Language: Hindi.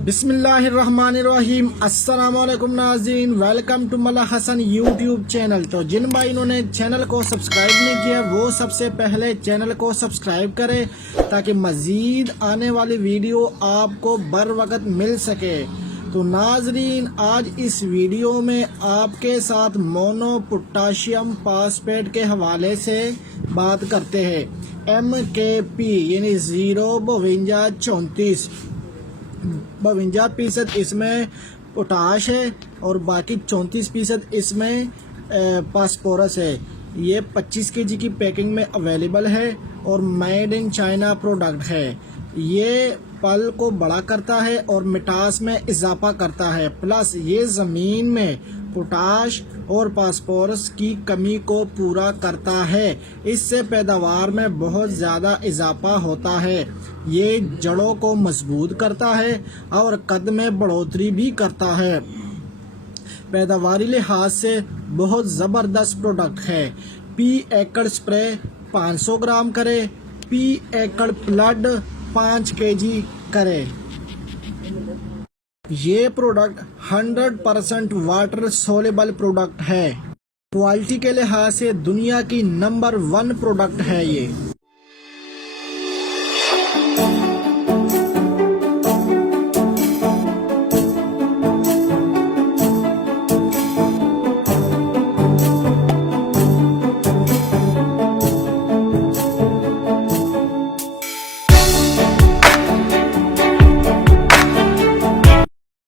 बिस्मिल्लाहिर्रहमानिर्रहीम। अस्सलामुअलैकुम नाज़रीन, welcome to Malla Hasan YouTube channel. तो जिन भाइयों ने चैनल को सब्सक्राइब नहीं किया वो सबसे पहले चैनल को सब्सक्राइब करें ताकि मज़ीद आने वाली वीडियो आपको बर वक्त मिल सके। तो नाजरीन, आज इस वीडियो में आपके साथ मोनो पोटाशियम फास्फेट के हवाले से बात करते हैं। MKP यानी 05234 52% इसमें पोटाश है और बाकी 34% इसमें फास्फोरस है। ये 25 kg की पैकिंग में अवेलेबल है और मेड इन चाइना प्रोडक्ट है। ये फल को बड़ा करता है और मिठास में इजाफा करता है, प्लस ये ज़मीन में पोटाश और फास्फोरस की कमी को पूरा करता है। इससे पैदावार में बहुत ज़्यादा इजाफा होता है। ये जड़ों को मजबूत करता है और कद में बढ़ोतरी भी करता है। पैदावारी लिहाज से बहुत ज़बरदस्त प्रोडक्ट है। पी एकड़ स्प्रे 500 ग्राम करे, पी एकड़ प्लड 5 kg करे। ये प्रोडक्ट 100% वाटर सोलेबल प्रोडक्ट है। क्वालिटी के लिहाज से दुनिया की नंबर 1 प्रोडक्ट है ये।